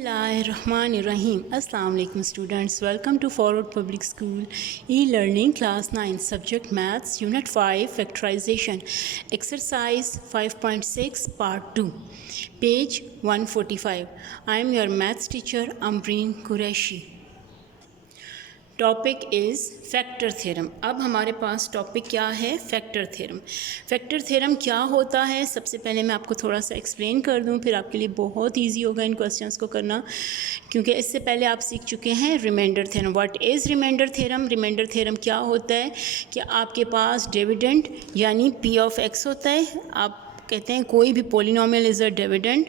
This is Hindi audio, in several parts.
Bismillahirrahmanirrahim. Assalamu alaikum students. Welcome to Forward Public School e-learning class 9 subject maths unit 5 factorization exercise 5.6 part 2 page 145. I am your maths teacher Ambreen Qureshi. Topic is factor theorem. अब हमारे पास टॉपिक क्या है? Factor theorem. फैक्टर थ्योरम क्या होता है, सबसे पहले मैं आपको थोड़ा सा एक्सप्लेन कर दूं, फिर आपके लिए बहुत इजी होगा इन क्वेश्चंस को करना, क्योंकि इससे पहले आप सीख चुके हैं remainder theorem. What is remainder theorem? Remainder theorem क्या होता है कि आपके पास डिविडेंड यानी पी ऑफ एक्स होता है। आप कहते हैं कोई भी polynomial is a dividend,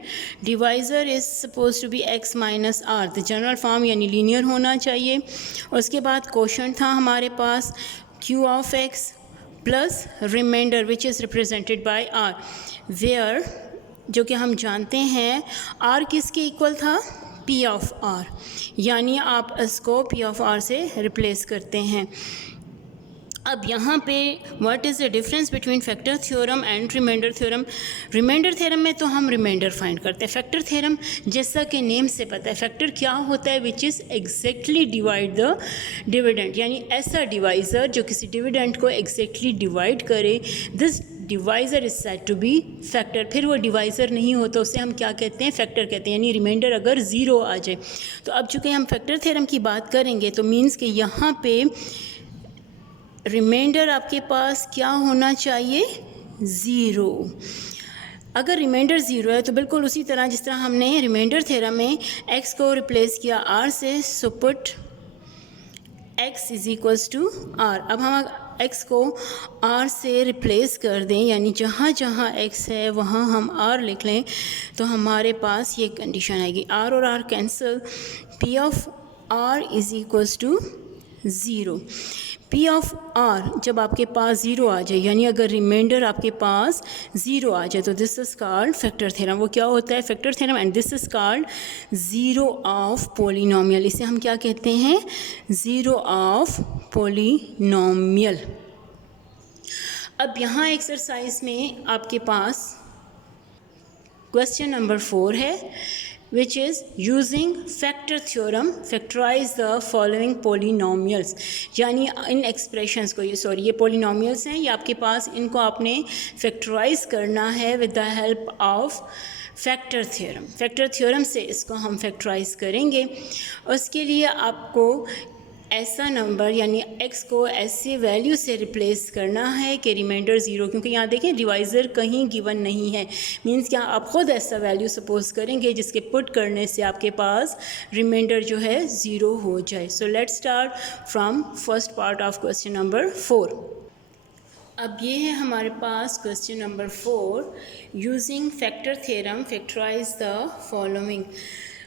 divisor is suppose to be x minus r, the general form यानी लीनियर होना चाहिए। उसके बाद क्वोशंट था हमारे पास q of x plus remainder which is represented by r, where जो कि हम जानते हैं आर किसके इक्वल था? पी ऑफ आर, यानी आप इसको पी ऑफ आर से रिप्लेस करते हैं। अब यहाँ पे what is the difference between factor theorem and remainder theorem? Remainder theorem में तो हम रिमाइंडर फाइंड करते हैं। फैक्टर थ्योरम जैसा कि नेम से पता है, फैक्टर क्या होता है? Which is exactly divide the dividend, यानी ऐसा डिवाइज़र जो किसी डिविडेंड को एग्जैक्टली डिवाइड करे, this divisor is said to be factor. फिर वो डिवाइज़र नहीं होता उसे हम क्या कहते हैं? फैक्टर कहते हैं, यानी रिमाइंडर अगर ज़ीरो आ जाए। तो अब चूँकि हम फैक्टर थ्योरम की बात करेंगे तो मीन्स कि यहाँ पे रिमाइंडर आपके पास क्या होना चाहिए? ज़ीरो। अगर रिमाइंडर ज़ीरो है तो बिल्कुल उसी तरह जिस तरह हमने रिमाइंडर थ्योरम में एक्स को रिप्लेस किया आर से, so put x is equals to r. अब हम एक्स को आर से रिप्लेस कर दें, यानी जहाँ जहाँ एक्स है वहाँ हम आर लिख लें, तो हमारे पास ये कंडीशन आएगी, आर और r cancel, p of r is equals to zero. P of r जब आपके पास ज़ीरो आ जाए, यानी अगर रिमाइंडर आपके पास ज़ीरो आ जाए, तो this is called factor theorem. वो क्या होता है? Factor theorem. And this is called zero of polynomial. इसे हम क्या कहते हैं? Zero of polynomial. अब यहाँ एक्सरसाइज में आपके पास क्वेश्चन नंबर 4 है, which is using factor theorem factorize the following polynomials। यानी इन एक्सप्रेशंस को, ये पोलिनोमियल्स हैं, ये आपके पास, इनको आपने फैक्टराइज करना है with the help of factor theorem. Factor theorem से इसको हम फैक्टराइज करेंगे। उसके लिए आपको ऐसा नंबर यानी x को ऐसी वैल्यू से रिप्लेस करना है कि रिमाइंडर ज़ीरो, क्योंकि यहाँ देखें डिवाइज़र कहीं गिवन नहीं है, मींस क्या आप ख़ुद ऐसा वैल्यू सपोज करेंगे जिसके पुट करने से आपके पास रिमाइंडर जो है ज़ीरो हो जाए। So let's start from first part of question number 4। अब ये है हमारे पास question number 4, using factor theorem factorise the following.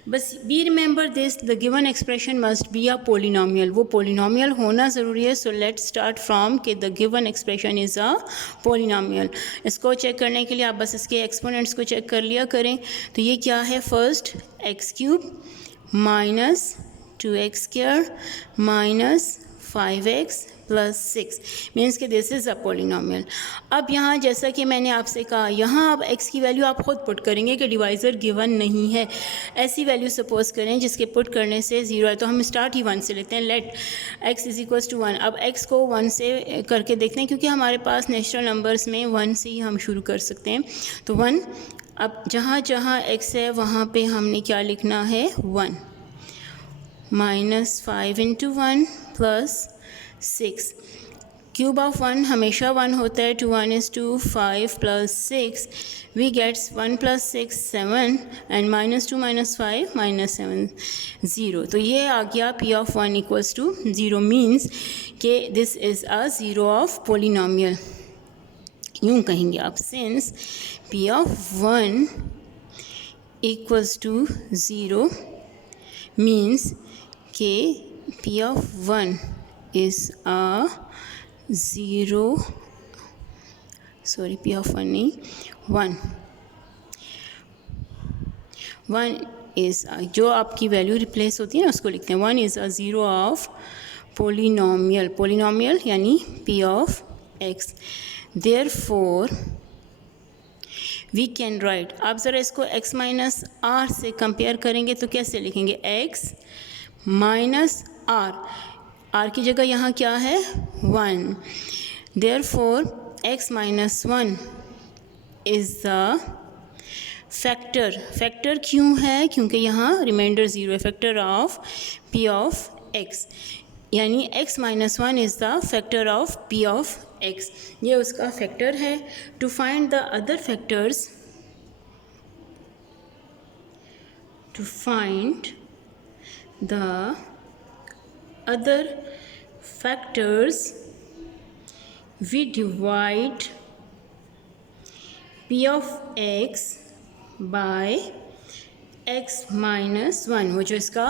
बस be remember this, the given expression must be a polynomial. वो पोलिनोमियल होना ज़रूरी है। सो लेट्स स्टार्ट फ्रॉम कि the given expression is a polynomial. इसको चेक करने के लिए आप बस इसके एक्सपोनेंट्स को चेक कर लिया करें। तो ये क्या है? First x cube minus 2x square minus 5x plus 6 means कि दिस इज़ अ पोलिनोमियल। अब यहाँ जैसा कि मैंने आपसे कहा, यहाँ आप x की वैल्यू आप ख़ुद पुट करेंगे कि डिवाइज़र गिवन नहीं है। ऐसी वैल्यू सपोज करें जिसके पुट करने से ज़ीरो है, तो हम स्टार्ट ही 1 से लेते हैं। Let x is equals to 1। अब x को 1 से करके देखते हैं, क्योंकि हमारे पास नेचुरल नंबर्स में 1 से ही हम शुरू कर सकते हैं। तो 1, अब जहाँ जहाँ x है वहाँ पर हमने क्या लिखना है? 1 minus 5 into 1 plus 6। Cube of 1 हमेशा 1 होता है। 2 1 is 2, 5 plus 6 we gets 1 plus 6 7 and minus 2 minus 5 minus 7 0। तो ये आ गया p of 1 equals to 0, means कि this is a zero of polynomial. यूँ कहेंगे आप, since p of 1 equals to 0 means कि p of 1 is a zero, sorry p of 1 नहीं, 1 इज़ जो आपकी वैल्यू रिप्लेस होती है ना उसको लिखते हैं। 1 is a zero of polynomial. Polynomial यानी p of x। Therefore we can write, आप ज़रा इसको x माइनस आर से कंपेयर करेंगे तो कैसे लिखेंगे, x माइनस आर की जगह यहाँ क्या है 1, therefore x minus 1 is the factor क्यों है, क्योंकि यहाँ रिमाइंडर ज़ीरो है, factor of p of x, यानी x minus 1 is the factor of p of x, ये उसका फैक्टर है। To find the other factors, to find the other factors we divide p of x by x minus 1, वो जो इसका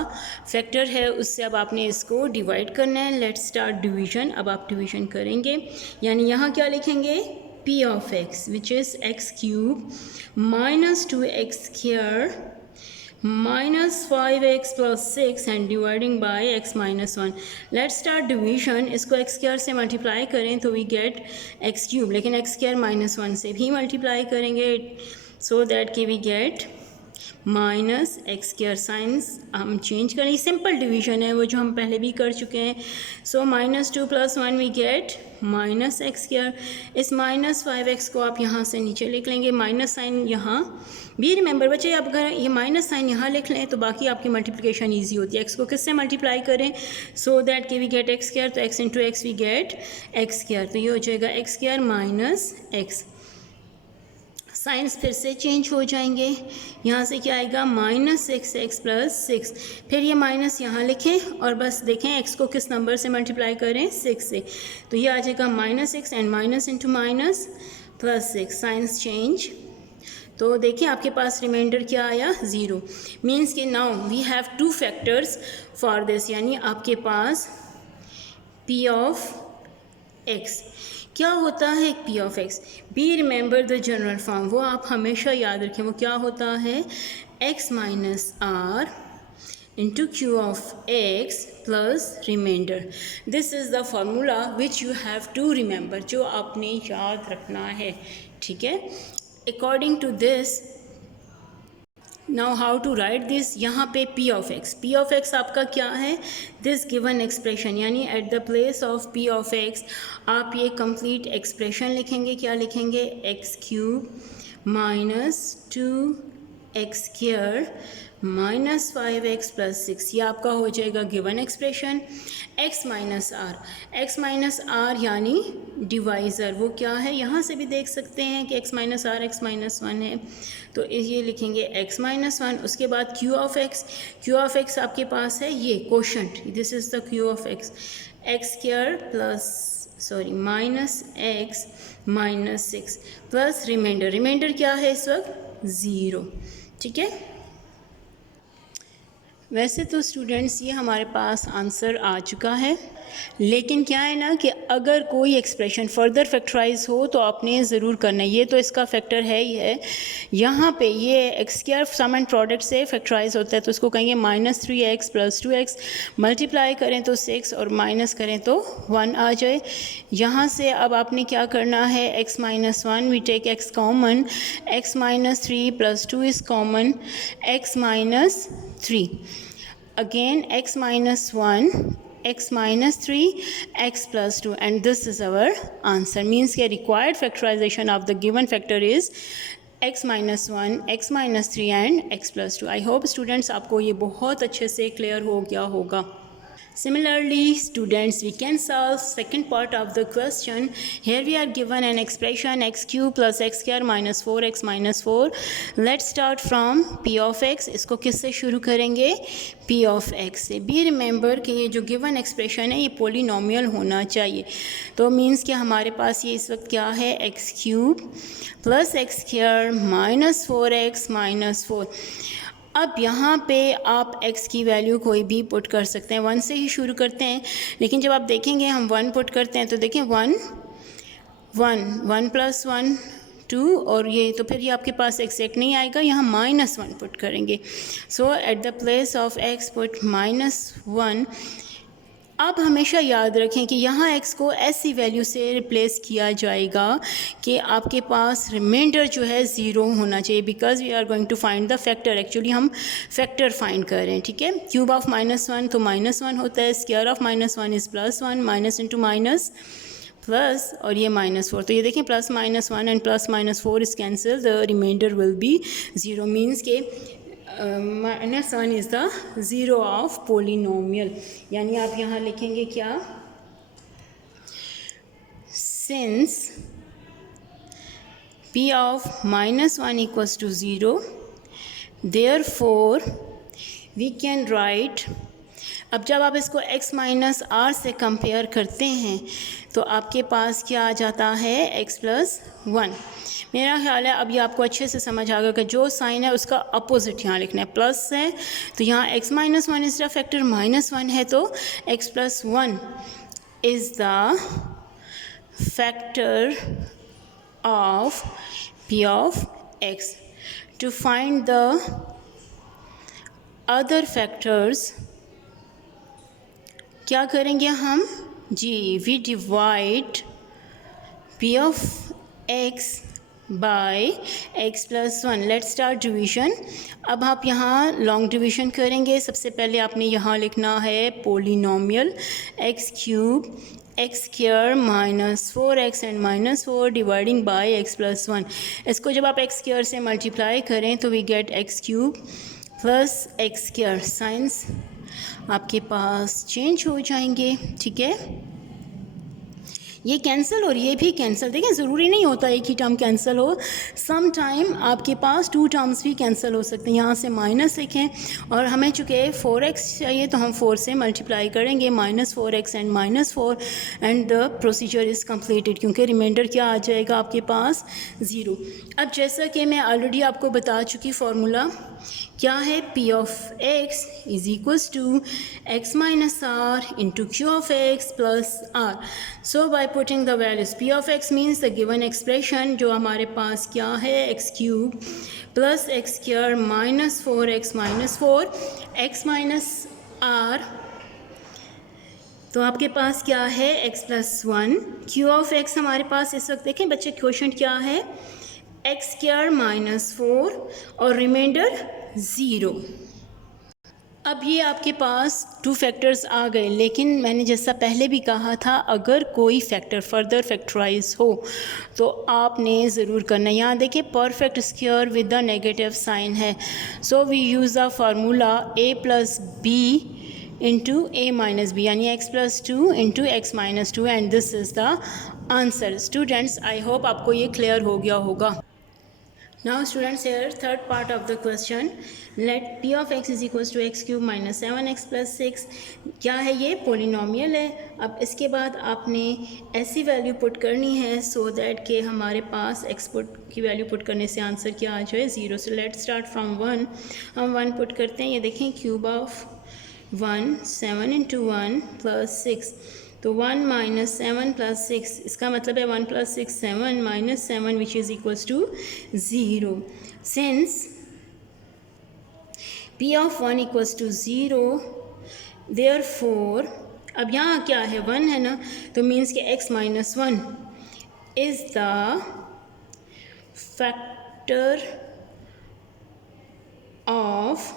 फैक्टर है उससे अब आपने इसको डिवाइड करना है। लेट्स स्टार्ट डिवीजन, अब आप डिवीजन करेंगे, यानी यहाँ क्या लिखेंगे, p of x which is x cube minus 2x square minus 5x plus 6 and dividing by x minus 1। Let's start division, इसको x स्क्वायर से मल्टीप्लाई करें तो वी गेट x क्यूब, लेकिन x स्क्वायर माइनस 1 से भी मल्टीप्लाई करेंगे सो दैट कि we get minus x square. Signs हम चेंज करें, सिंपल डिवीजन है वो जो हम पहले भी कर चुके हैं। So minus 2 plus 1 we get minus x square. इस माइनस 5x को आप यहाँ से नीचे लिख लेंगे, माइनस साइन यहाँ भी रिमेंबर बच्चे, आप अगर ये माइनस साइन यहाँ लिख लें तो बाकी आपकी मल्टीप्लिकेशन ईजी होती है। एक्स को किससे मल्टीप्लाई करें सो दैट कि वी गेट एक्स स्क्वायर, तो x into x we get x square, तो ये हो जाएगा x square minus x. Signs फिर से चेंज हो जाएंगे, यहाँ से क्या आएगा माइनस एक्स प्लस 6, फिर ये माइनस यहाँ लिखें और बस देखें एक्स को किस नंबर से मल्टीप्लाई करें 6 से, तो ये आ जाएगा minus x and minus into minus plus 6। Signs change, तो देखिए आपके पास रिमाइंडर क्या आया 0, मीन्स कि now we have 2 factors for this, यानी आपके पास p ऑफ x क्या होता है, p of x, be remember the general form, वो आप हमेशा याद रखें, वो क्या होता है x minus r into q of x plus remainder. This is the formula which you have to remember, जो आपने याद रखना है, ठीक है। According to this now how to write this, यहाँ पे p ऑफ x आपका क्या है, दिस गिवन एक्सप्रेशन, यानी at the place of p of x आप ये कंप्लीट एक्सप्रेशन लिखेंगे, क्या लिखेंगे x cube minus 2x square minus 5x plus 6, ये आपका हो जाएगा given expression. x minus r यानी डिवाइज़र, वो क्या है यहाँ से भी देख सकते हैं कि x minus r x minus 1 है, तो ये लिखेंगे x माइनस 1। उसके बाद q ऑफ x आपके पास है ये quotient, this is the q of x, x square plus minus x minus 6 plus remainder क्या है इस वक्त 0, ठीक है। वैसे तो स्टूडेंट्स ये हमारे पास आंसर आ चुका है, लेकिन क्या है ना कि अगर कोई एक्सप्रेशन फर्दर फैक्टराइज हो तो आपने ज़रूर करना है, ये तो इसका फैक्टर है ही है। यहाँ पे ये x square sum and product से फैक्टराइज होता है, तो इसको कहेंगे minus 3x plus 2x, multiply करें तो 6 और माइनस करें तो 1 आ जाए। यहाँ से अब आपने क्या करना है, x minus 1 we take x common, x minus 3 plus 2 is common, x minus 3 again x minus 1 x minus 3 x plus 2 and this is our answer, means the required factorization of the given factor is x minus 1 x minus 3 and x plus 2। I hope students आपको ये बहुत अच्छे से clear हो गया होगा। Similarly, students, we can solve second part of the question. Here we are given an expression x cube plus x square minus 4x minus 4. Let's start from p of x. इसको किससे शुरू करेंगे, p of x से। Be remember कि ये जो given expression है ये polynomial होना चाहिए, तो means कि हमारे पास ये इस वक्त क्या है x cube plus x square minus 4x minus 4। अब यहाँ पे आप x की वैल्यू कोई भी पुट कर सकते हैं, 1 से ही शुरू करते हैं, लेकिन जब आप देखेंगे हम 1 पुट करते हैं तो देखें 1 प्लस 1 2 और ये, तो फिर ये आपके पास एग्जैक्ट नहीं आएगा, यहाँ माइनस 1 पुट करेंगे। So at the place of x put minus 1। अब हमेशा याद रखें कि यहाँ x को ऐसी वैल्यू से रिप्लेस किया जाएगा कि आपके पास रिमाइंडर जो है ज़ीरो होना चाहिए, because we are going to find the factor. Actually हम फैक्टर फाइंड कर रहे हैं, ठीक है। क्यूब ऑफ -1 तो -1 होता है, square of -1 is +1, minus into minus plus, और ये -4, तो ये देखें +-1 and +-4 is cancel, the remainder will be zero, means के -1 is the zero of polynomial. यानी आप यहाँ लिखेंगे क्या, since p of -1 equals to 0, therefore we can write, अब जब आप इसको x माइनस आर से कंपेयर करते हैं तो आपके पास क्या आ जाता है, x प्लस 1। मेरा ख्याल है अब ये आपको अच्छे से समझ आ गया कि जो साइन है उसका अपोजिट यहाँ लिखना है, प्लस है तो यहाँ x minus 1 is the factor -1 है तो x plus 1 is the factor of p of x. To find the other factors क्या करेंगे हम जी, we divide p of x by x plus 1. Let's start division. अब आप यहाँ लॉन्ग डिवीज़न करेंगे। सबसे पहले आपने यहाँ लिखना है polynomial x cube x square -4x and -4 dividing by x plus 1। इसको जब आप x स्क्वायर से मल्टीप्लाई करें तो we get x cube plus x square. Signs आपके पास चेंज हो जाएंगे, ठीक है। ये कैंसिल और ये भी कैंसिल, देखें ज़रूरी नहीं होता एक ही टर्म कैंसिल हो, सम टाइम आपके पास 2 टर्म्स भी कैंसिल हो सकते हैं। यहाँ से माइनस लिखें और हमें चूँकि 4x चाहिए तो हम 4 से मल्टीप्लाई करेंगे, -4x and -4 and the procedure is completed, क्योंकि रिमाइंडर क्या आ जाएगा आपके पास, ज़ीरो। अब जैसा कि मैं ऑलरेडी आपको बता चुकी फार्मूला क्या है, p of x is equals to x minus r into q of x plus r। So by putting the values, p of x means the given expression जो हमारे पास क्या है, x cube plus x square -4x -4 x minus r, तो आपके पास क्या है x plus 1। q of x हमारे पास इस वक्त देखें बच्चे क्वेश्चन क्या है, एक्स स्क्वायर -4 और रिमाइंडर 0। अब ये आपके पास 2 फैक्टर्स आ गए, लेकिन मैंने जैसा पहले भी कहा था अगर कोई फैक्टर फर्दर फैक्टराइज हो तो आपने ज़रूर करना। यहाँ देखिए perfect square with the negative sign है, so we use the formula a plus b into a minus b, यानी x plus 2 into x minus 2 and this is the answer. Students I hope आपको ये क्लियर हो गया होगा। Now students, here third part of the question, let p of x is equals to x cube minus 7x plus 6। क्या है ये, पोलिनोमियल है। अब इसके बाद आपने ऐसी वैल्यू पुट करनी है सो दैट कि हमारे पास x पुट की वैल्यू पुट करने से आंसर क्या आ जाए, 0। सो लेट स्टार्ट फ्रॉम 1, हम 1 पुट करते हैं। ये देखें क्यूब ऑफ 1 7 इंटू 1 प्लस 6, तो 1 माइनस 7 प्लस 6, इसका मतलब है 1 plus 6 7 minus 7 which is equals to 0। Since p of 1 equals to 0, therefore अब यहाँ क्या है 1 है ना, तो मीन्स कि x minus 1 is the factor of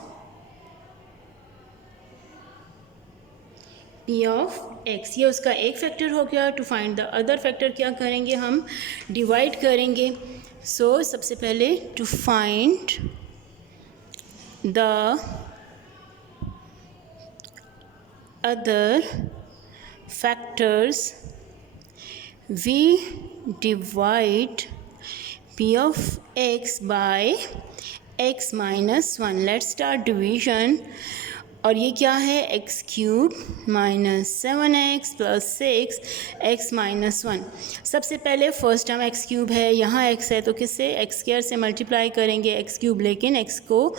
p of x। ये उसका एक फैक्टर हो गया। To find the other factor क्या करेंगे, हम डिवाइड करेंगे। सो सबसे पहले to find the other factors we divide p of x by x minus 1। Let's start division. और ये क्या है, x cube minus 7x plus 6 x minus 1। सबसे पहले फर्स्ट टर्म एक्स क्यूब है, यहाँ x है तो किससे, एक्स स्क्वायर से मल्टीप्लाई करेंगे एक्स क्यूब, लेकिन x को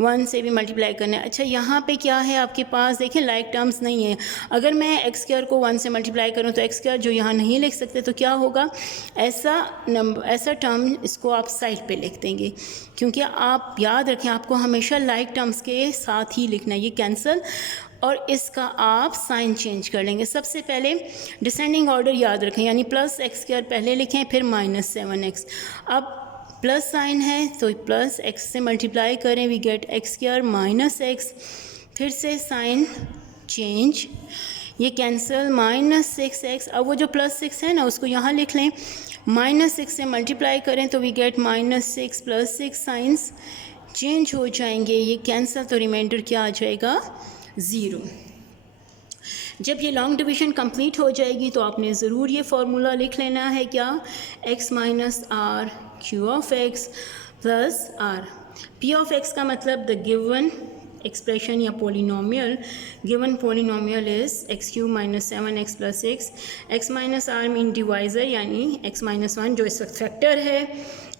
1 से भी मल्टीप्लाई करना है। अच्छा यहाँ पे क्या है आपके पास, देखें लाइक टर्म्स नहीं है। अगर मैं एक्स स्क्वायर को 1 से मल्टीप्लाई करूँ तो एक्स स्क्वायर जो यहाँ नहीं लिख सकते तो क्या होगा, ऐसा टर्म इसको आप साइड पे लिख देंगे, क्योंकि आप याद रखें आपको हमेशा लाइक टर्म्स के साथ ही लिखना है। ये कैंसिल, और इसका आप साइन चेंज कर लेंगे। सबसे पहले डिसेंडिंग ऑर्डर याद रखें, यानी प्लस एक्स स्क्वायर पहले लिखें, फिर माइनस 7x। अब प्लस साइन है तो प्लस एक्स से मल्टीप्लाई करें, we get x square minus x, फिर से साइन चेंज, ये कैंसिल, माइनस 6x। अब वो जो प्लस 6 है ना उसको यहाँ लिख लें, माइनस 6 से मल्टीप्लाई करें तो we get minus 6 plus 6, signs change हो जाएंगे, ये कैंसिल, तो रिमाइंडर क्या आ जाएगा, 0। जब ये लॉन्ग डिवीज़न कंप्लीट हो जाएगी तो आपने ज़रूर ये फार्मूला लिख लेना है, क्या, x minus r q of x plus r. P of x का मतलब द गिवन एक्सप्रेशन या polynomial, given polynomial is x cube minus 7x plus 6, x minus r mean divisor यानी x माइनस 1 जो इस वक्त फैक्टर है,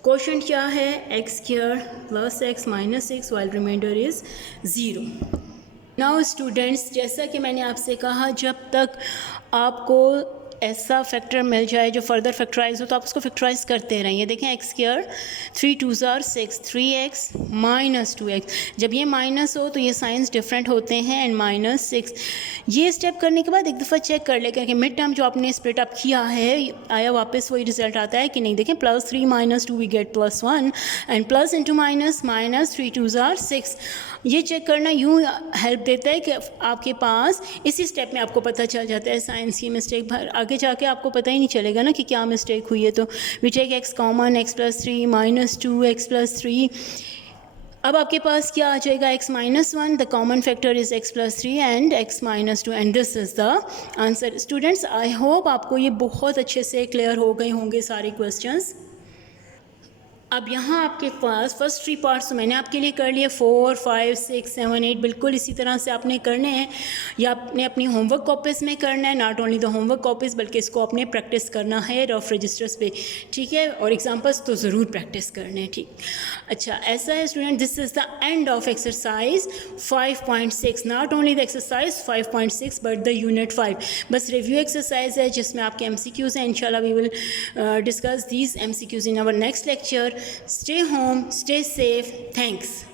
क्वोशंट क्या है, x square plus x minus 6, while remainder is 0। Now students, जैसा कि मैंने आपसे कहा, जब तक आपको ऐसा फैक्टर मिल जाए जो फर्दर फैक्टराइज हो तो आप उसको फैक्टराइज करते रहें। ये देखें, x square 3 2s are 6, 3x minus 2x, जब ये माइनस हो तो ये साइंस डिफरेंट होते हैं, एंड माइनस 6। ये स्टेप करने के बाद एक दफ़ा चेक कर लें कि मिड टर्म जो आपने स्प्लिट अप किया है आया वापस वही रिजल्ट आता है कि नहीं। देखें, plus 3 minus 2 we get plus 1, and plus into minus, minus 3 2s are 6। ये चेक करना यूँ हेल्प देता है कि आपके पास इसी स्टेप में आपको पता चल जाता है साइंस की मिस्टेक, आगे जाके आपको पता ही नहीं चलेगा ना कि क्या मिस्टेक हुई है। तो we take x common, x plus 3 minus 2 x plus 3, अब आपके पास क्या आ जाएगा, x minus 1, the common factor is x plus 3 and x minus 2, and this is the answer. Students, I hope आपको ये बहुत अच्छे से क्लियर हो गए होंगे सारे क्वेश्चंस। अब यहाँ आपके पास फर्स्ट 3 पार्ट्स तो मैंने आपके लिए कर लिए, 4 5 6 7 8 बिल्कुल इसी तरह से आपने करने हैं, या आपने अपनी होमवर्क कॉपीज़ में करना है, not only the homework copies बल्कि इसको आपने प्रैक्टिस करना है रफ रजिस्टर्स पे, ठीक है, और एग्जाम्पल्स तो ज़रूर प्रैक्टिस करने हैं, ठीक। अच्छा, ऐसा है student, this is the end of exercise 5.6, not only the exercise 5.6 but the unit 5। बस रिव्यू एक्सरसाइज है जिसमें आपके MCQs हैं। इंशाल्लाह we will discuss these MCQs in our next lecture. Stay home, stay safe. Thanks.